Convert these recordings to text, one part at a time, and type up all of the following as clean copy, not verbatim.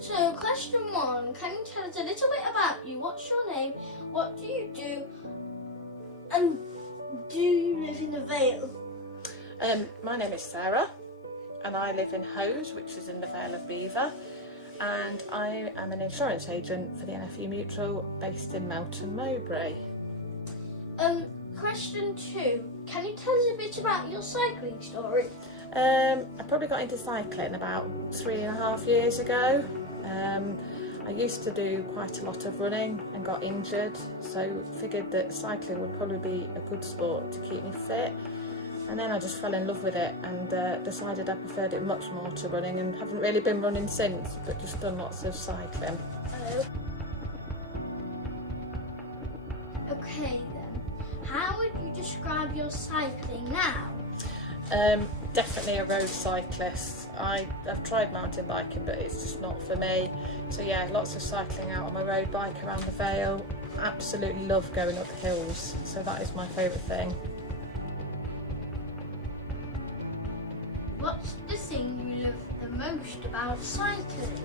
So, question one, can you tell us a little bit about you? What's your name? What do you do? And do you live in the Vale? My name is Sarah and I live in Hose, which is in the Vale of Belvoir, and I am an insurance agent for the NFU Mutual based in Melton Mowbray. Question two, can you tell us a bit about your cycling story? I probably got into cycling about 3.5 years ago. I used to do quite a lot of running and got injured, so figured that cycling would probably be a good sport to keep me fit. And then I just fell in love with it and decided I preferred it much more to running, and haven't really been running since, but just done lots of cycling. Okay then, how would you describe your cycling now? Definitely a road cyclist. I've tried mountain biking, but it's just not for me. So yeah, lots of cycling out on my road bike around the Vale. Absolutely love going up hills, so that is my favourite thing. What's the thing you love the most about cycling?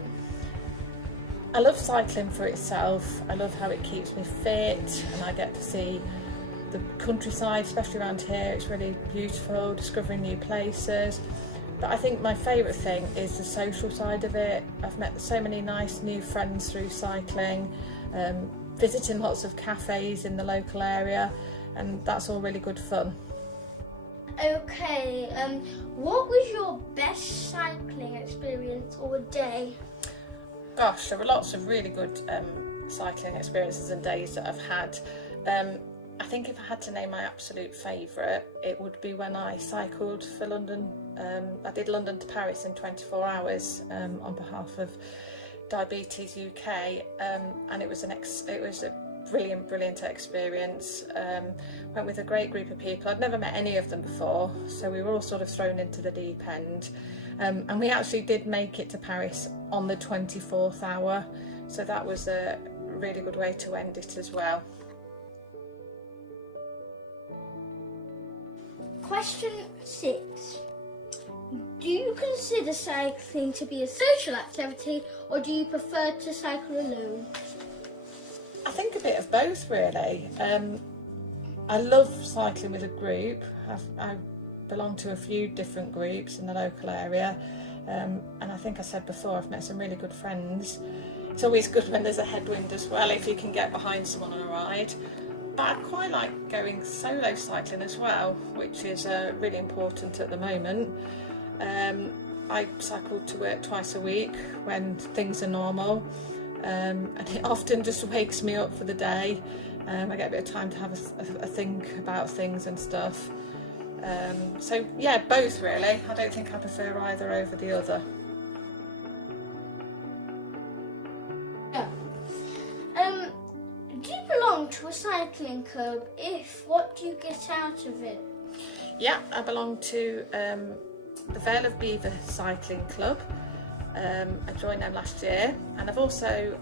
I love cycling for itself. I love how it keeps me fit, and I get to see the countryside, especially around here. It's really beautiful, discovering new places. But I think my favourite thing is the social side of it. I've met so many nice new friends through cycling, visiting lots of cafes in the local area, and that's all really good fun. Okay, what was your best cycling experience or day? Gosh, there were lots of really good cycling experiences and days that I've had. I think if I had to name my absolute favourite, it would be when I cycled for London. I did London to Paris in 24 hours on behalf of Diabetes UK, and it was a brilliant experience. Went with a great group of people. I'd never met any of them before, so we were all sort of thrown into the deep end. And we actually did make it to Paris on the 24th hour, so that was a really good way to end it as well. Question 6. Do you consider cycling to be a social activity, or do you prefer to cycle alone? I think a bit of both, really. I love cycling with a group. I belong to a few different groups in the local area, and I think I said before, I've met some really good friends. It's always good when there's a headwind as well, if you can get behind someone on a ride. But I quite like going solo cycling as well, which is really important at the moment. I cycle to work twice a week when things are normal, and it often just wakes me up for the day. I get a bit of time to have a think about things and stuff. So yeah, both really. I don't think I prefer either over the other. Do you belong to a cycling club? If, what do you get out of it? Yeah, I belong to the Vale of Belvoir Cycling Club. I joined them last year, and I've also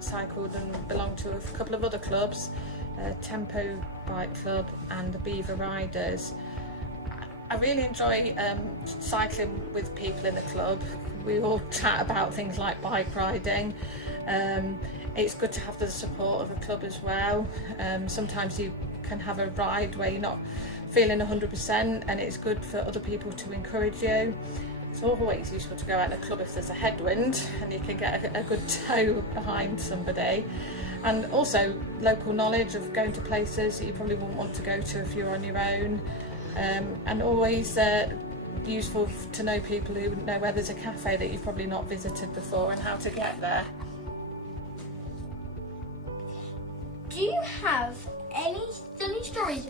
cycled and belonged to a couple of other clubs, Tempo Bike Club and the Belvoir Riders. I really enjoy cycling with people in the club. We all chat about things like bike riding. It's good to have the support of a club as well. Sometimes you can have a ride where you're not feeling 100%, and it's good for other people to encourage you. It's always useful to go out in a club if there's a headwind and you can get a good tow behind somebody. And also local knowledge of going to places that you probably wouldn't want to go to if you're on your own. And always useful to know people who know where there's a cafe that you've probably not visited before and how to get there. Do you have any funny stories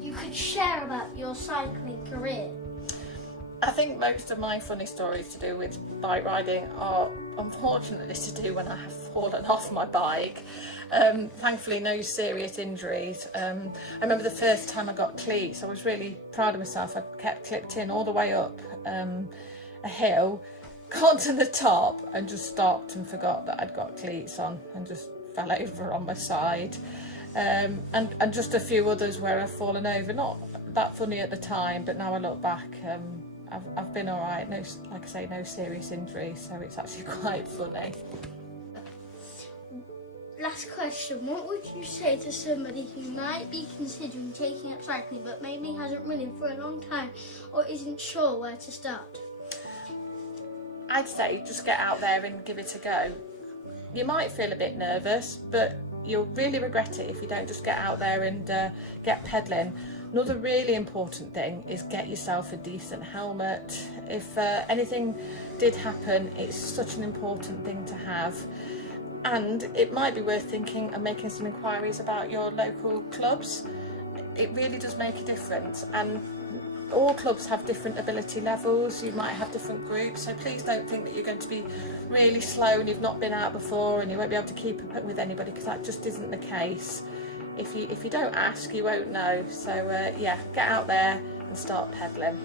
you could share about your cycling career? I think most of my funny stories to do with bike riding are unfortunately to do when I have fallen off my bike. Thankfully no serious injuries. I remember the first time I got cleats, I was really proud of myself. I kept clipped in all the way up a hill, got to the top and just stopped and forgot that I'd got cleats on and just fell over on my side. And just a few others where I've fallen over. Not that funny at the time, but now I look back, I've been all right. No, like I say, no serious injuries, so it's actually quite funny. Last question, what would you say to somebody who might be considering taking up cycling but maybe hasn't run for a long time or isn't sure where to start? I'd say just get out there and give it a go. You might feel a bit nervous, but you'll really regret it if you don't just get out there and get pedalling. Another really important thing is get yourself a decent helmet. If anything did happen, it's such an important thing to have. And it might be worth thinking and making some inquiries about your local clubs. It really does make a difference, and all clubs have different ability levels. You might have different groups, so please don't think that you're going to be really slow and you've not been out before and you won't be able to keep up with anybody, because that just isn't the case. If you don't ask, you won't know. So yeah, get out there and start pedalling.